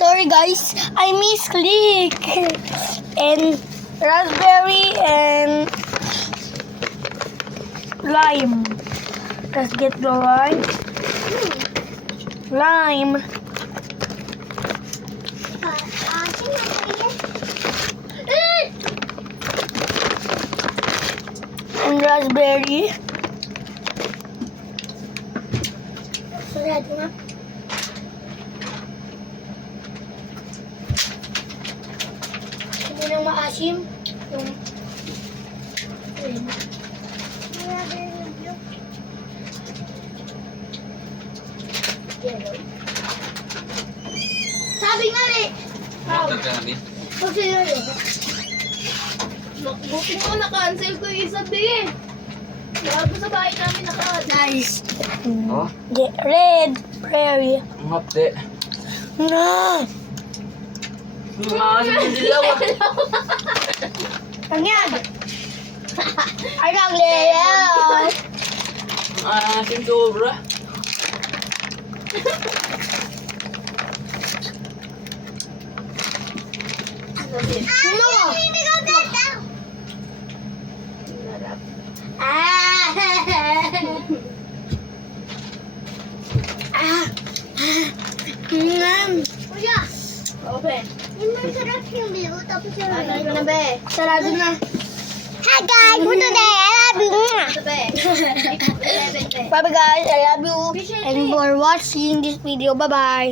Sorry guys, I misclick. And raspberry and lime. Let's get the lime. Lime. And raspberry. Sarado nga. Hindi nang maasim. Yung... Sabi nga eh! Matag ka namin. Buti mo na-cancel ko yung isa din. Bago sa bahay namin Nice. Oh? Red berry. Ang hapde. No. Maasim yung dilaw. Ang yan. Ay, naglalaw. Maasim sobra. No. Kuya! Open. Yung masarap yung bigo, tapos yung Ano na be? Sarado na. Hi guys, for today, I love you. Ito be? 11 be. Bye guys, I love you. And for watching this video. Bye bye.